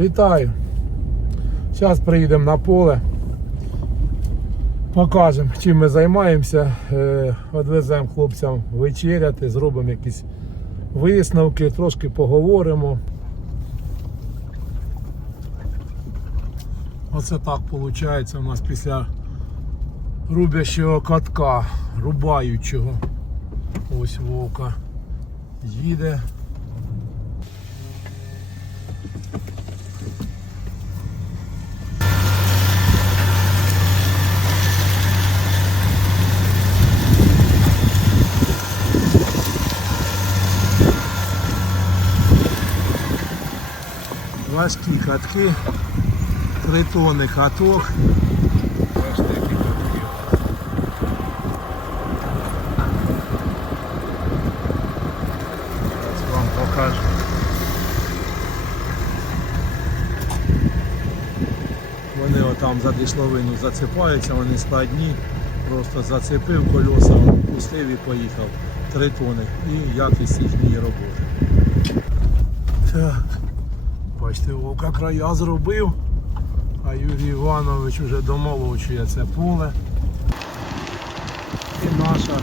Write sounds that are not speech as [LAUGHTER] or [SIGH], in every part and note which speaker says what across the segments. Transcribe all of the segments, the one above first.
Speaker 1: Вітаю. Зараз приїдемо на поле. Покажемо, чим ми займаємося. Е, Одвеземо хлопцям вечеряти, зробимо якісь висновки, трошки поговоримо. Оце так виходить у нас після рубящого катка, рубаючого. Ось вовка їде. Важкі катки, три тони каток. Вони отам за дішловину зацепаються, вони складні. Просто зацепив кольоса, пустив і поїхав. Три тони. І якість їхньої роботи. Так. Бачите, вовка края зробив, а Юрій Іванович вже домолочує це поле. І наша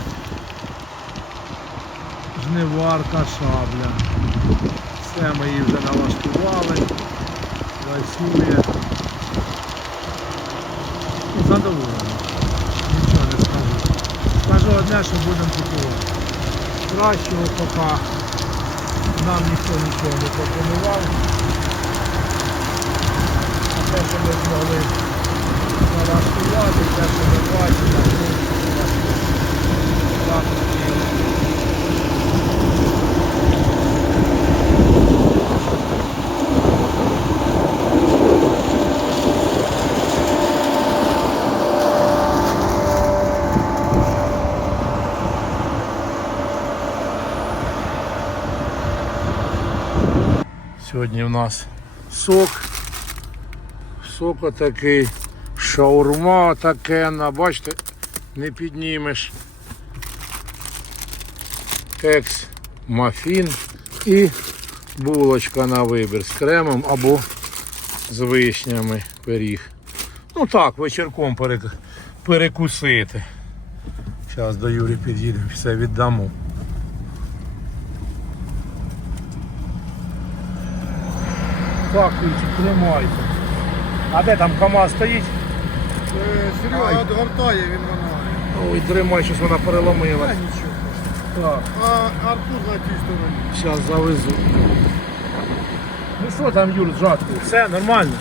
Speaker 1: жниварка шабля. Все ми її вже налаштували, працює. Задоволений. Нічого не скажу. Скажу одне, що будемо купувати. Кращого поки нам ніхто нічого не пропонував. Те, що ми змогли налаштувати, те, що ми бачимо, Сьогодні в нас сок. Сок отакий, шаурма такенна, бачите, не піднімеш. Кекс, мафін і булочка на вибір з кремом або з вишнями пиріг. Ну так, вечірком перек- перекусити. Зараз до Юрі під'їдемо, все віддамо. Так, тримайте. А де там КАМАЗ стоїть?
Speaker 2: Е, Серега відгортає, він вона.
Speaker 1: Ой, тримай, щось вона
Speaker 2: Та нічого.
Speaker 1: Так,
Speaker 2: А Артур на тій стороні.
Speaker 1: зараз завезу. Ну що там, Юр, з жаткою? Все нормально?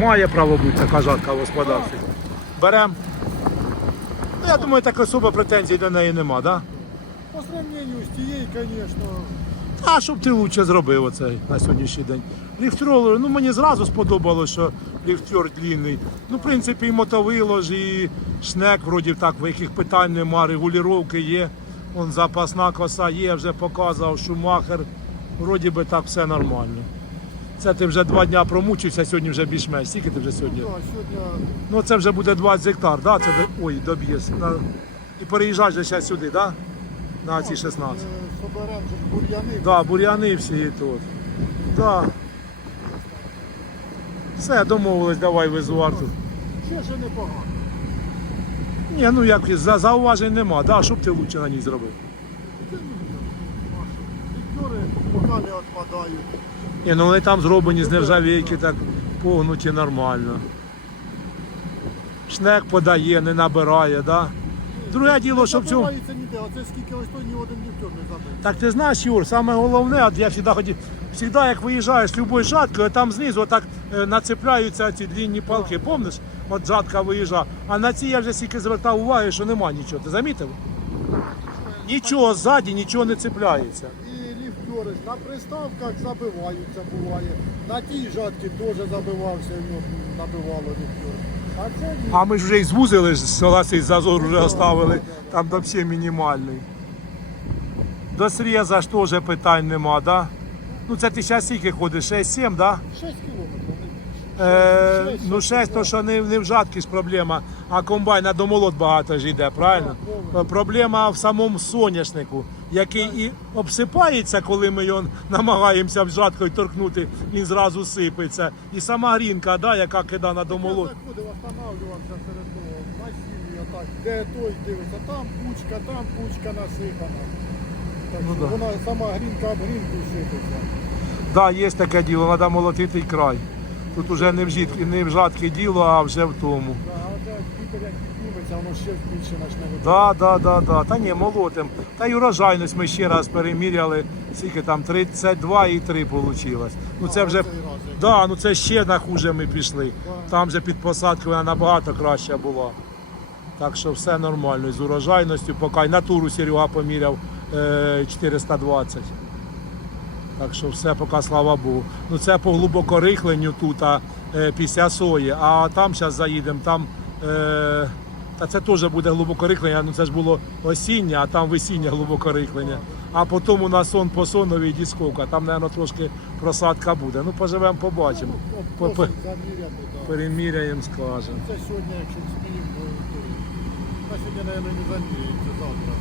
Speaker 1: Має право бути така жатка в господарстві. Берем. Ну, я думаю, так особо претензій до неї нема, да?
Speaker 2: По сравнению з тією, звісно,
Speaker 1: А щоб ти лучше зробив оцей на сьогоднішній день. Ліфтролер, ну мені зразу сподобалося, що ліфтер длинний. Ну, в принципі, і мотовило ж, і шнек, вроді так, яких питань нема, регулювання є. Вон запасна коса є, вже показував шумахер. Вроді би так все нормально. Це ти вже два дня промучився, сьогодні вже більш-менш. Скільки ти вже сьогодні? Ну це вже буде 20 гектар, да? Це ой, доб'єс. На... І переїжджаєш ще сюди, да? На ці 16.
Speaker 2: Соберемо вже бур'яни.
Speaker 1: Да, бур'яни всі і тут. Да. Все, домовились, давай везу Артур.
Speaker 2: Ще ще непогано.
Speaker 1: Ні, ну як за, зауважень нема, да, що б ти лучше на ній зробив?
Speaker 2: Це Віктори поки не відпадають.
Speaker 1: Ні, ну вони там зроблені з нержавійки, так погнуті нормально. Шнек подає, не набирає, да? Друге діло, що в цьому.
Speaker 2: Ніде, оце скільки ось то ні один ліфтер не забив.
Speaker 1: Так ти знаєш, Юр, саме головне, от я завжди хотів, завжди як виїжджаєш з любою жаткою, там знизу отак е, нацепляються ці длінні палки, помниш? От жатка виїжджає. А на цій я вже стільки звертав увагу, що нема нічого. Ти замітив? Нічого ззаді, нічого не цепляється.
Speaker 2: І ліфтери ж на приставках забиваються, буває. На тій жатці теж забивався, ну, набивало ліфтер. А
Speaker 1: ми ж вже і звузили, согласись, зазор вже оставили, там взагалі мінімальний. До сріза ж теж питань нема, да? Ну це ти зараз скільки ходиш, 6-7, да?
Speaker 2: 6 кілометрів.
Speaker 1: Е, ну,
Speaker 2: шесть,
Speaker 1: то що не, не в жатки ж проблема, а комбайн на домолот багато ж йде, правильно? Проблема в самому соняшнику, який і обсипається, коли ми його намагаємося в жаткою торкнути, він зразу сипеться. І сама грінка, да, яка кидає на домолот.
Speaker 2: заходив, останавливався серед того, на сім'ї отак, де той дивиться, там пучка, там пучка насипана. Так
Speaker 1: Ну
Speaker 2: що
Speaker 1: да.
Speaker 2: вона сама грінка об грінку сипеться.
Speaker 1: Да, є таке діло, треба молотити край. Тут уже не в, житки, не в жатки діло, а вже в тому.
Speaker 2: Да, а воно ще більше почне
Speaker 1: да, да. Та ні, молотим. Та й урожайність ми ще раз переміряли, скільки там 32,3 вийшло. Ну це вже да, ну це ще на хуже ми пішли. Там вже під посадкою вона набагато краща була. Так що все нормально з урожайністю. Поки й натуру Серега поміряв е, 420. Так що все поки слава Богу. Ну це по глибокорихленню тут а, е, після сої. А там зараз заїдемо, там е, та це теж буде глибокорихлення, ну це ж було осіннє, а там весіннє глибокорихлення. А потім у нас сон по соновій дісковка, там, мабуть, трошки просадка буде. Ну поживемо, побачимо. По- по-
Speaker 2: Обкосить, заміряти, да.
Speaker 1: Переміряємо, скажемо.
Speaker 2: Це сьогодні, якщо вспіємо, то на сьогодні, мабуть, не заміряється завтра.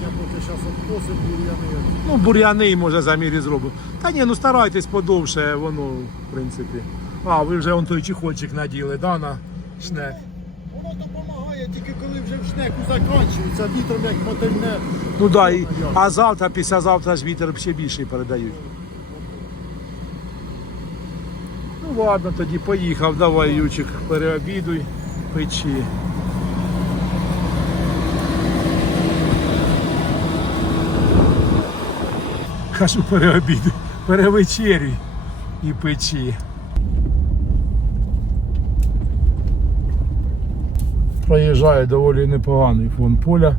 Speaker 2: Сьогодні поки зараз обкосить бур'яни.
Speaker 1: Ну, бур'яни може замірі зробимо. Та ні, ну старайтесь подовше, воно, в принципі. А, ви вже он той чехольчик наділи, да, на шнек.
Speaker 2: Воно допомагає тільки коли вже в шнеку закінчується, вітром як мотильне.
Speaker 1: Ну да, і, а завтра, післязавтра ж вітер ще більший передають. Ну ладно, тоді поїхав. Давай, Ючик, переобідуй, печі. Кажу, переобідуй, перевечерюй і печі. Проїжджає доволі непоганий фон поля.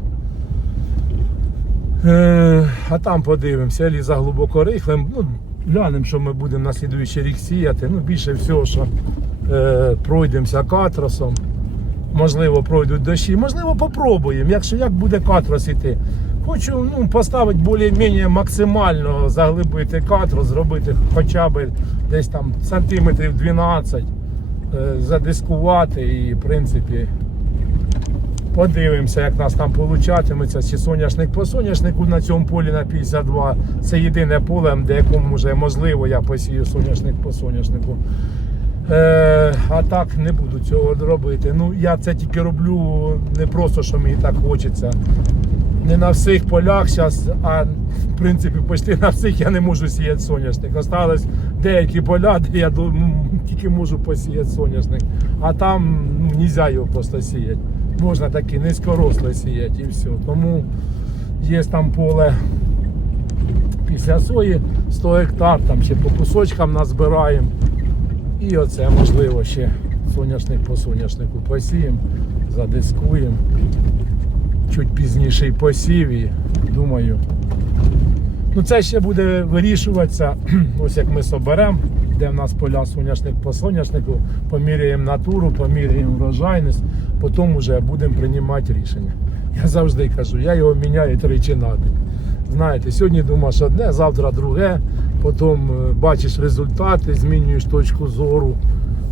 Speaker 1: Е, а там подивимося, ліза глибоко рихлим. Ну, глянемо, що ми будемо на слідуючий рік сіяти. Ну, більше всього, що е, пройдемося катросом. Можливо, пройдуть дощі. Можливо, попробуємо. Якщо як буде катрос іти. Хочу ну, поставити більш-менш максимально заглибити катрос, зробити хоча б десь там сантиметрів 12, е, задискувати і, в принципі, Подивимося, як нас там получатиметься, чи соняшник по соняшнику на цьому полі на 52. Це єдине поле, де якому вже можливо я посію соняшник по соняшнику. Е, а так не буду цього робити. Ну, я це тільки роблю не просто, що мені так хочеться. Не на всіх полях зараз, а в принципі почти на всіх я не можу сіяти соняшник. Осталось деякі поля, де я тільки можу посіяти соняшник. А там ну, не можна його просто сіяти. Можна такі низькоросле сіяти і все. Тому є там поле після сої 100 гектар, там ще по кусочкам назбираємо. І оце можливо ще соняшник по соняшнику посіємо, задискуємо. Чуть пізніший посів і думаю. Ну це ще буде вирішуватися. [CLEARS THROAT] Ось як ми соберемо, де в нас поля соняшник по соняшнику, поміряємо натуру, поміряємо врожайність, потім вже будемо приймати рішення. Я завжди кажу, я його міняю тричі на день. Знаєте, сьогодні думаєш одне, завтра друге, потім е, бачиш результати, змінюєш точку зору.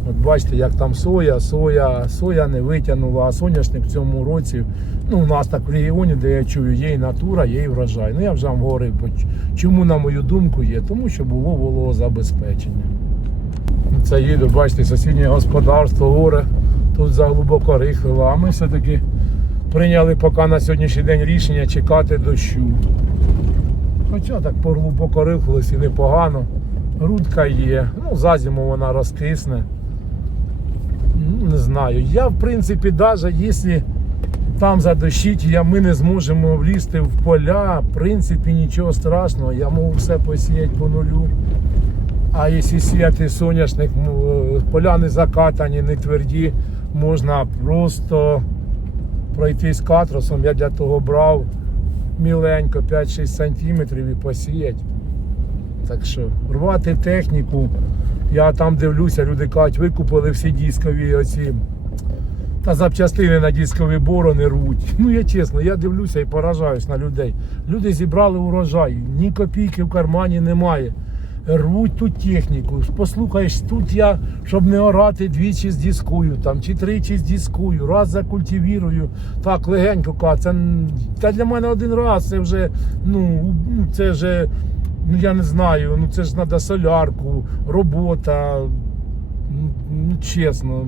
Speaker 1: От бачите, як там соя, соя, соя не витягнула, а соняшник в цьому році. Ну, у нас так в регіоні, де я чую, є і натура, є і врожай. Ну я вже вам говорив, чому, на мою думку, є, тому що було вологозабезпечення. Це їду, бачите, сусіднє господарство, горе тут заглибоко рихлило, а ми все-таки прийняли поки на сьогоднішній день рішення чекати дощу. Хоча так по глибоко рихлилось і непогано. Грудка є, ну за зиму вона розкисне. Не знаю. Я, в принципі, навіть якщо там задощить, я, ми не зможемо влізти в поля, в принципі, нічого страшного, я можу все посіяти по нулю. А якщо сіяти соняшник, поля не закатані, не тверді, можна просто пройти з катросом. Я для того брав міленько 5-6 сантиметрів і посіяти. Так що рвати техніку. Я там дивлюся, люди кажуть, викупили всі дискові оці. Та запчастини на дискові борони рвуть. [LAUGHS] Ну я чесно, я дивлюся і поражаюсь на людей. Люди зібрали урожай, ні копійки в кармані немає. рвуть ту техніку. Послухаєш, тут я, щоб не орати, двічі здіскую там, чи тричі здіскую, раз закультивірую. Так, легенько це та для мене один раз це вже, ну, це вже, ну я не знаю, ну це ж треба солярку, робота. Ну, ну чесно.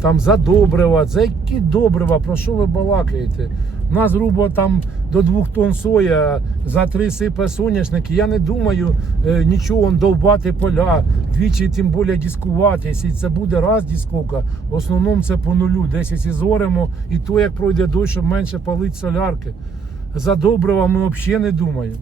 Speaker 1: Там за добрива, за які добрива, про що ви балакаєте? У нас грубо там до двох тонн соя, за три сипе соняшники. Я не думаю е, нічого довбати поля, двічі тим більше дискувати. Якщо це буде раз дісковка, в основному це по нулю. Десь якщо зоримо, і то як пройде дощ, щоб менше палить солярки. За добрива ми взагалі не думаємо.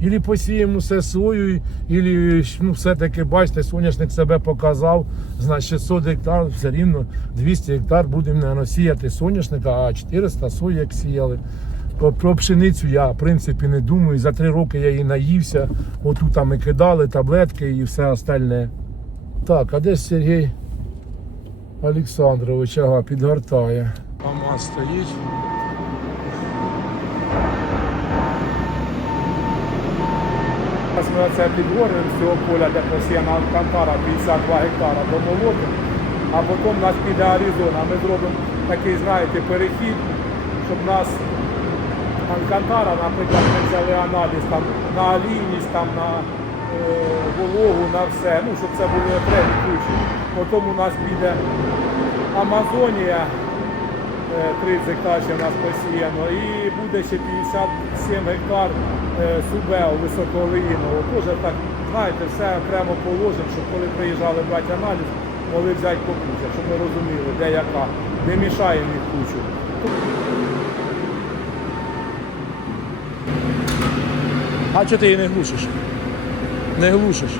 Speaker 1: Ілі посіємо все сою, ілі ну, все-таки, бачите, соняшник себе показав, значить 600 гектар, все рівно 200 гектар будемо наверно, сіяти соняшника, а 400 сої як сіяли. Про, про пшеницю я в принципі не думаю. За три роки я її наївся. Отут там і кидали таблетки і все остальне. Так, а де Сергій Олександрович, ага, підгортає. КамАЗ стоїть. Оце підгорюємо з цього поля, де посіяна Алькантара 52 гектара до молоти, а потім нас піде Аризона. Ми зробимо такий, знаєте, перехід, щоб нас Алькантара, наприклад, ми взяли аналіз там, на алійність, там, на е, вологу, на все, ну, щоб це були окремі ключі. Потім у нас піде Амазонія, 30 гектар ще в нас посіяно, і буде ще 57 гектар е, Субео високолиїного. Теж так, знаєте, все окремо положимо, щоб коли приїжджали брати аналіз, могли взяти по кучах, щоб ми розуміли, де яка. Не мішаємо їх кучу. А чого ти її не глушиш? Не глушиш.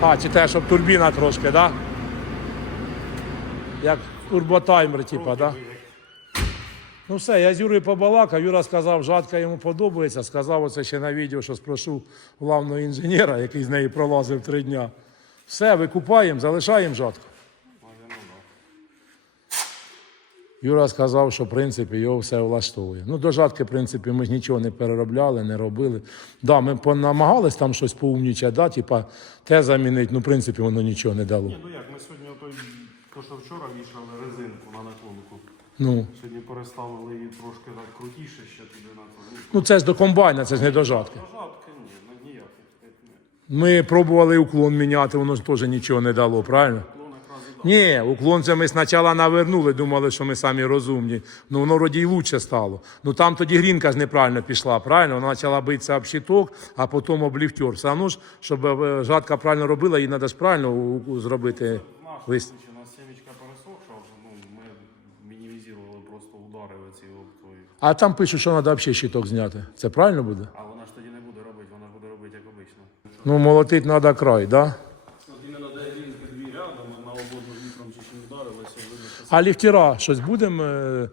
Speaker 1: А, чи те, щоб турбіна трошки, так? Да? Як турботаймер, типа, да? Ну все, я з Юрою побалакав. Юра сказав, жатка йому подобається. Сказав оце ще на відео, що спрошу главного інженера, який з неї пролазив три дня. Все, викупаємо, залишаємо жатку. Юра сказав, що в принципі його все влаштовує. Ну, до жатки, в принципі, ми ж нічого не переробляли, не робили. Да, ми намагались там щось поумнічати, да, типа те замінити, ну, в принципі, воно нічого не дало.
Speaker 3: Ні, ну як, ми сьогодні той, то, що вчора вішали резинку на наклонку.
Speaker 1: Ну,
Speaker 3: Сьогодні переставили її трошки так крутіше ще туди на то.
Speaker 1: Ну, це ж до комбайна, це ж не до жатки.
Speaker 3: Пожатки ні, ну ніяких. так, ні.
Speaker 1: Ми пробували уклон міняти, воно ж теж нічого не дало, правильно? Ні, уклон це ми спочатку навернули, думали, що ми самі розумні. Ну воно вроді й лучше стало. Ну там тоді грінка ж неправильно пішла, правильно? Вона почала битися об щиток, а потім об ліфтер. Все одно ж, щоб е, жатка правильно робила, їй треба ж правильно зробити.
Speaker 3: В нашому
Speaker 1: лист.
Speaker 3: случаї у нас сімечка пересохша, вже, ну, ми мінімізували просто удари оці об твої.
Speaker 1: А там пишуть, що треба взагалі щиток зняти. Це правильно буде?
Speaker 3: А вона ж тоді не буде робити, вона буде робити як обично.
Speaker 1: Ну, молотить треба край, так? Да? А ліхтіра щось будемо е,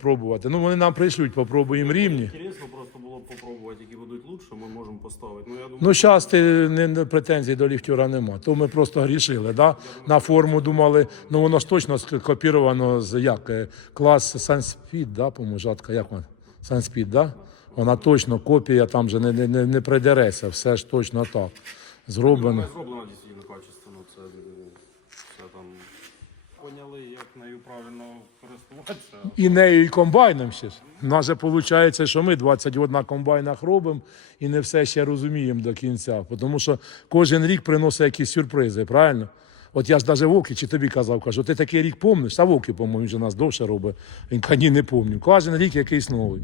Speaker 1: пробувати? Ну, вони нам прийшлють, попробуємо рівні.
Speaker 3: Інтересно просто було б попробувати, які будуть лучше, ми можемо поставити. Ну, я думаю,
Speaker 1: Ну, зараз не, претензій до ліфтера нема. То ми просто грішили, да? На форму думали, ну воно ж точно скопіровано з як е, клас Sunspeed, да, по-моєму, як вона? Sunspeed, да? Вона точно копія, там же не, не, не, придереться, все ж точно так. Зроблено.
Speaker 3: Вона зроблена дійсно качественно. Це, це там поняли, як нею правильно користуватися.
Speaker 1: І нею, і комбайном ще. У нас же виходить, що ми 21 на комбайнах робимо і не все ще розуміємо до кінця. Тому що кожен рік приносить якісь сюрпризи, правильно? От я ж навіть Вовки, чи тобі казав, кажу, ти такий рік помниш, а Вовки, по-моєму, він же нас довше робить. Він каже, ні, не пам'ятаю. Кожен рік якийсь новий.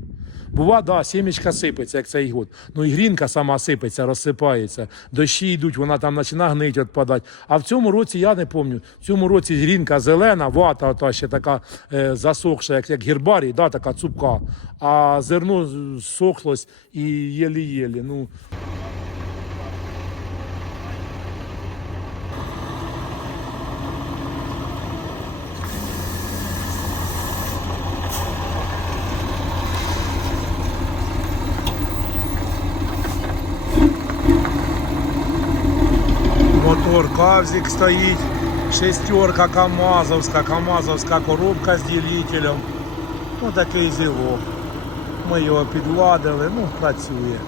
Speaker 1: Бува, да, сімечка сипеться, як цей год. Ну і грінка сама сипеться, розсипається. Дощі йдуть, вона там починає гнить, відпадати. А в цьому році я не пам'ятаю. В цьому році грінка зелена, вата, ота ще така е, засохша, як, як гербарій, да, така цупка. А зерно сохлось і єлі-єлі. Ну, Кавзик стоїть, шестерка КАМАЗовська, КАМАЗовська коробка з ділителем. Ну такий зілок. Ми його підладили, ну працює.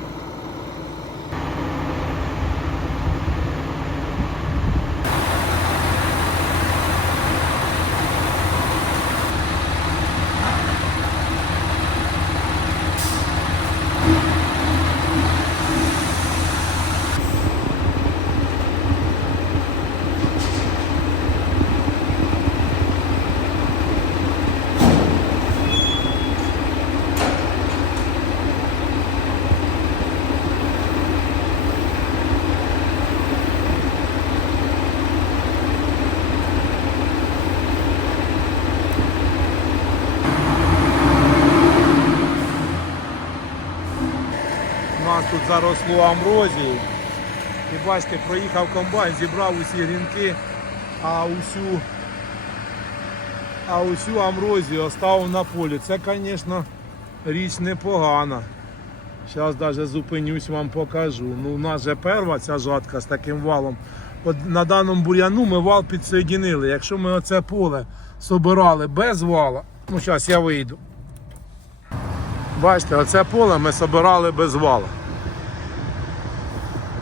Speaker 1: тут заросло амрозією. І бачите, проїхав комбайн, зібрав усі грінки, а усю, а усю амрозію оставив на полі. Це, звісно, річ непогана. Зараз навіть зупинюсь, вам покажу. Ну, у нас же перша ця жатка з таким валом. От на даному бур'яну ми вал підсоєдинили. Якщо ми оце поле собирали без вала, ну зараз я вийду. Бачите, оце поле ми собирали без вала.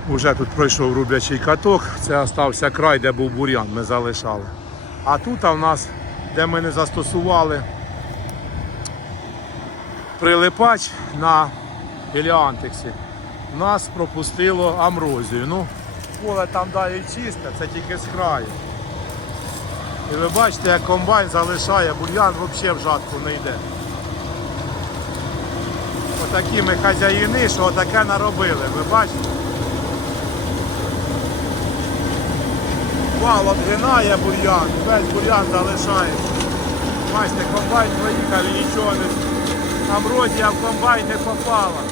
Speaker 1: Уже тут пройшов рублячий каток, це остався край, де був бур'ян, ми залишали. А тут в нас, де ми не застосували прилипач на геліантексі, нас пропустило амрозію. Ну, поле там далі чисте, це тільки з краю. І ви бачите, як комбайн залишає, бур'ян взагалі в жатку не йде. Отакі ми хазяїни, що отаке наробили, ви бачите? Вал обгинає бур'ян, весь бур'ян залишається. Бачите, комбайн проїхав і нічого не. Амрозія в комбайн не попала.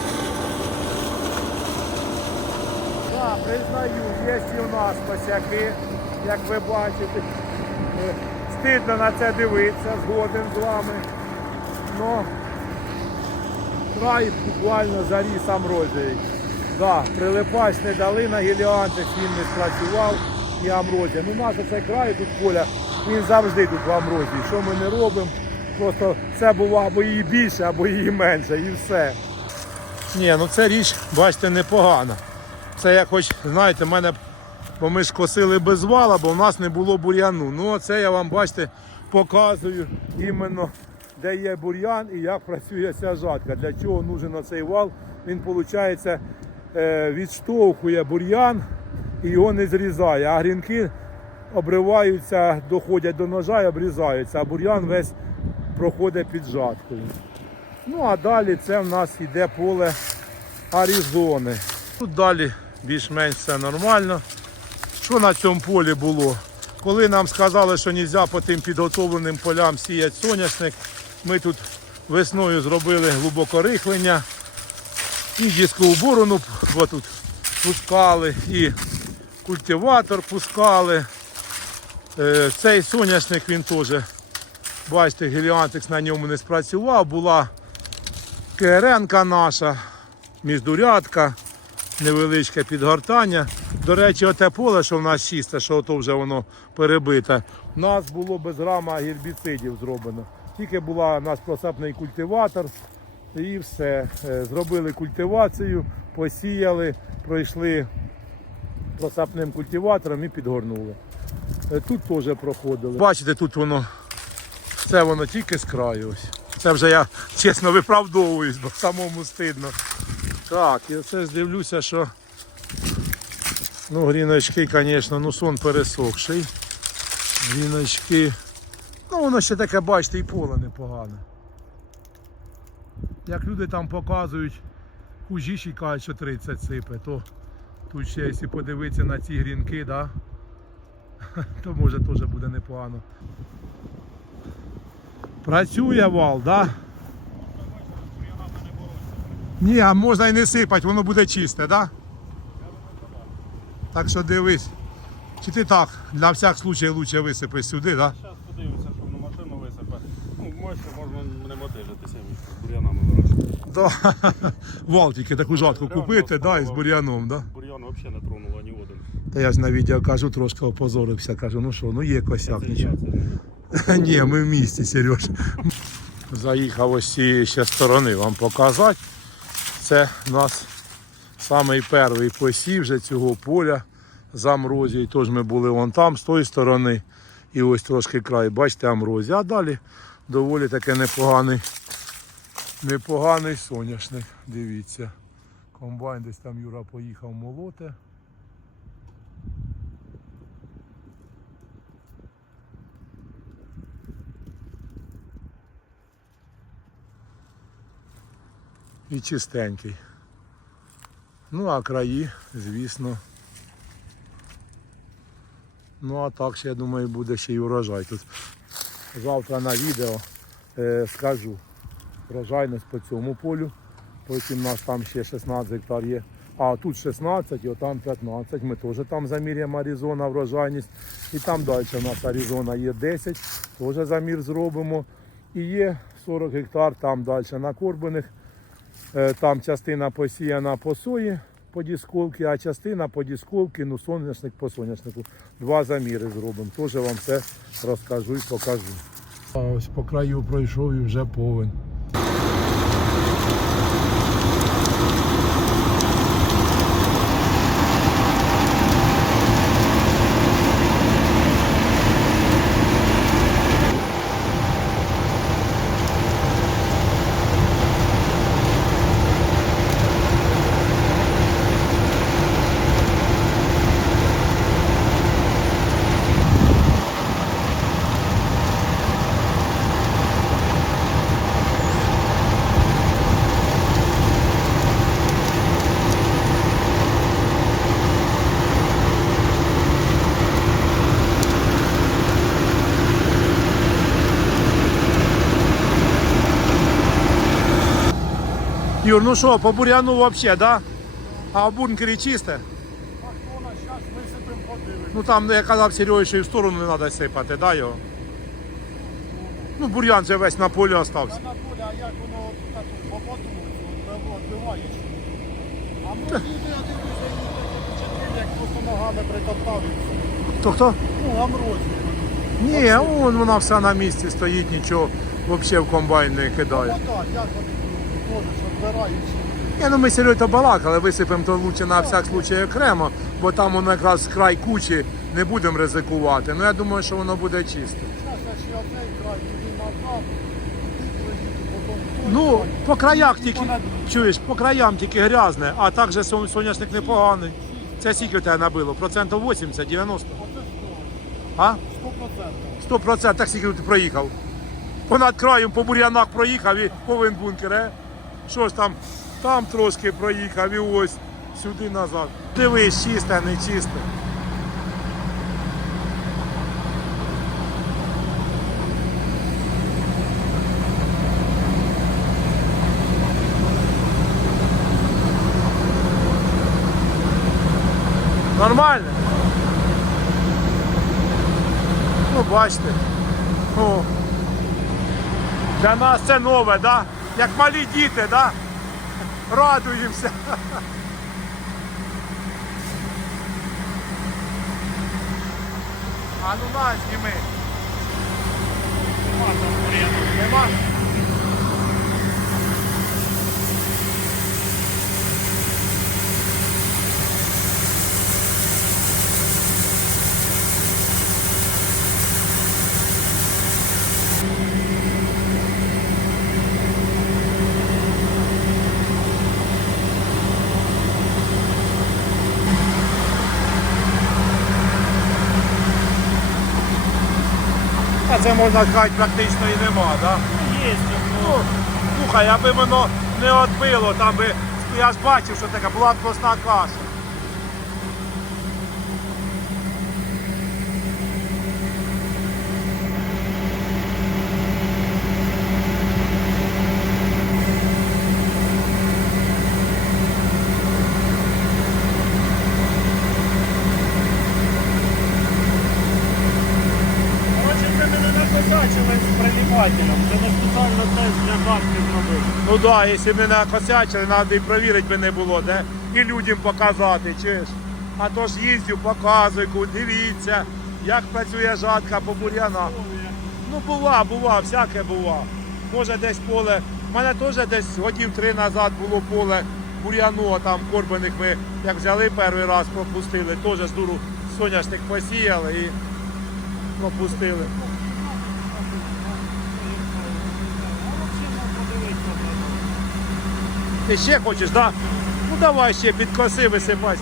Speaker 1: Так, признаю, є і в нас косяки, як ви бачите. Е, Стидно на це дивитися, згоден з вами. Но край буквально заріс амрозією. Да, прилипач не дали на геліантик, він не спрацював і амрозія. Ну наш оцей край тут поля, він завжди тут в амрозії. Що ми не робимо? Просто це було або її більше, або її менше, і все. Ні, ну це річ, бачите, непогана. Це як хоч, знаєте, мене, бо ми ж косили без вала, бо в нас не було бур'яну. Ну це я вам, бачите, показую іменно, де є бур'ян і як працює ця жатка. Для чого нужен оцей вал. Він, виходить, е, відштовхує бур'ян і його не зрізає. А грінки обриваються, доходять до ножа і обрізаються, а бур'ян весь проходить під жаткою. Ну а далі це в нас йде поле Аризони. Тут далі більш-менш все нормально. Що на цьому полі було? Коли нам сказали, що не можна по тим підготовленим полям сіяти соняшник, ми тут весною зробили глибоке рихлення і дискову борону пускали, і культиватор пускали. Е, Цей соняшник він теж, бачите, геліантекс на ньому не спрацював, була КРНка наша, міждурядка, невеличке підгортання. До речі, оте поле, що в нас чисте, що ото вже воно перебите, у нас було без грама гербіцидів зроблено. Тільки була у нас просапний культиватор і все. Е, Зробили культивацію, посіяли, пройшли просапним культиватором і підгорнули. Е, Тут теж проходили. Бачите, тут воно, це воно тільки з краю. Ось. Це вже я чесно виправдовуюсь, бо самому стидно. Так, і оце ж що ну, гріночки, звісно, ну сон пересохший. Гріночки. Ну воно ще таке, бачите, і поле непогане. Як люди там показують, хужіші кажуть, що 30 сипе, то тут ще, якщо подивитися на ці грінки, да, [LAUGHS] то може теж буде непогано. Працює вал, да? Ні, а можна і не сипати, воно буде чисте, да? Так що дивись. Чи ти так, для всяк случаїв лучше висипи сюди, да?
Speaker 3: Зараз подивимося, що на машину висипе. Ну, можна, можна не мотижитися, з бур'янами вирощувати.
Speaker 1: Да. [LAUGHS] Вал тільки таку жатку купити, да, і з бур'яном, да?
Speaker 3: Взагалі не тронуло ні один.
Speaker 1: Та я ж на відео кажу, трошки опозорився, кажу, ну що, ну є косяк,
Speaker 3: Це
Speaker 1: нічого.
Speaker 3: я, це [LAUGHS]
Speaker 1: Ні, ми в місті, Сереж. Заїхав ось з цієї ще сторони вам показати. Це у нас самий перший посів вже цього поля з амрозією. Тож ми були вон там, з тої сторони. І ось трошки край, бачите, амрозія. А далі доволі таке непоганий, непоганий соняшник. Дивіться. Комбайн десь там Юра поїхав молоте. і чистенький. Ну, а краї, звісно. Ну, а так ще, я думаю, буде ще й урожай тут. Завтра на відео е, скажу врожайність по цьому полю, Потім у нас там ще 16 гектар є. А тут 16, і отам 15. Ми теж там заміряємо Аризона врожайність. І там далі у нас Аризона є 10, теж замір зробимо. І є 40 гектар там далі накорбаних. Е, Там частина посіяна по сої по дісколки, а частина по дісколки, ну соняшник по соняшнику. Два заміри зробимо. Теж вам все розкажу і покажу. А ось по краю пройшов і вже повен. Юр, ну що, по буряну взагалі, да? А в бункері чисте?
Speaker 2: А хто на зараз висипемо подивимось.
Speaker 1: Ну там, я казав Сережі, що і в сторону не треба сипати, да, його? Ну, бур'ян же весь на полі остався.
Speaker 2: Та на полі, а як воно так попадуть, відбиваєш. А ми люди, я дивлюся, їздять чотири, як просто ногами притоптав і.
Speaker 1: То хто?
Speaker 2: Ну, амрозія.
Speaker 1: Ні, вон вона вся на місці стоїть, нічого взагалі в комбайн не кидає.
Speaker 2: А так, як вони
Speaker 1: Ні, ну ми Сережа балакали, висипемо то лучше на всяк случай окремо, бо там воно якраз край кучі не будемо ризикувати. Ну я думаю, що воно буде
Speaker 2: я той
Speaker 1: Ну, по краях тільки, чуєш, по краям тільки грязне, а так же соняшник непоганий. Це скільки в тебе набило? Процентів 80, 90?
Speaker 2: Оце
Speaker 1: А?
Speaker 2: 100%.
Speaker 1: 100% так скільки ти проїхав. Понад краєм по бур'янах проїхав і повинен бункер, е? Що ж там, там трошки проїхав і ось сюди назад. Дивись, чисте, не чисте. Нормально? Ну, бачите. О. Для нас це нове, да? Як малі діти, да? Радуємося. А ну на, зніми. Нема це можна сказати практично і нема, да? Є. Ну, слухай, аби воно не відбило, там би, я ж бачив, що така була проста каша.
Speaker 4: Коротше, ви мене накосачили з приліпателем. Це не спеціально тест для бабки зробив.
Speaker 1: Ну так, да, якщо б не косячили, треба і провірити би не було, де? І людям показати, чуєш? А то ж їздю, показую, дивіться, як працює жатка по бур'янах. Ну бува, бува, всяке бува. Може десь поле. У мене теж десь годів три назад було поле бур'яну, а там корбаних ми як взяли перший раз, пропустили. Теж з дуру соняшник посіяли і пропустили. Ти ще хочеш, так? Да? Ну давай ще підкоси, висипай.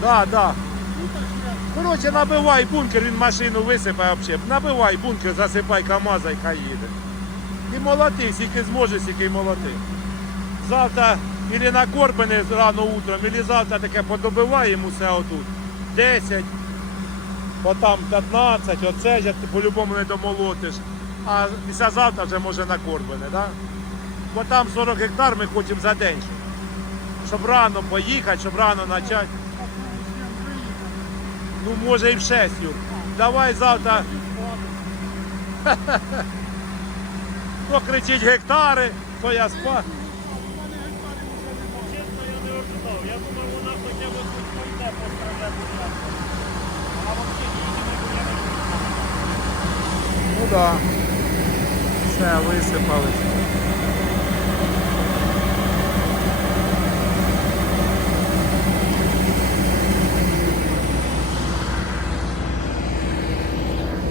Speaker 1: Да, да. Коротше, набивай бункер, він машину висипає взагалі. Набивай бункер, засипай КАМАЗа і хай їде. І молоти, скільки зможеш, скільки молоти. Завтра ілі на Корбини рано утром, ілі завтра таке подобиваємо все отут. 10, отам 15, оце ти по-любому не домолотиш. А післязавтра вже може на Корбини, так? Да? Бо там 40 гектар ми хочемо за день. Щоб, рано поїхати, щоб рано почати. Ну може і в 6, Юр. Давай завтра. [LAUGHS] Хто кричить гектари, то я спа.
Speaker 4: Чесно, я не ожидав. Я думав, вона хоча б хоч пойде постріляти. А взагалі її не буде.
Speaker 1: Ну да. Все, висипали.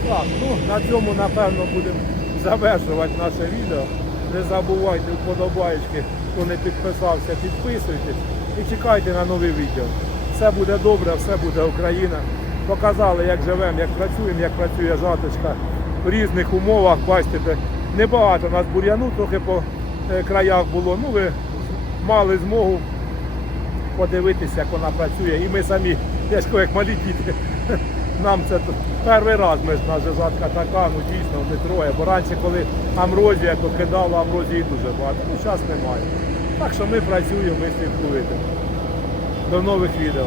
Speaker 1: Так, ну на цьому напевно будемо завершувати наше відео. Не забувайте вподобайки, хто не підписався, підписуйтесь і чекайте на нові відео. Все буде добре, все буде Україна. Показали, як живемо, як працюємо, як працює жаточка в різних умовах. Бачите, небагато нас бур'яну трохи по е, краях було. Ну ви мали змогу подивитися, як вона працює. І ми самі, як малі діти. Нам це перший раз ми ж наша жатка така, ну дійсно не троє. Бо раніше, коли амрозія, то кидала, амрозії дуже багато. Ну зараз немає. Так що ми працюємо, ми слідкуємо. До нових відео.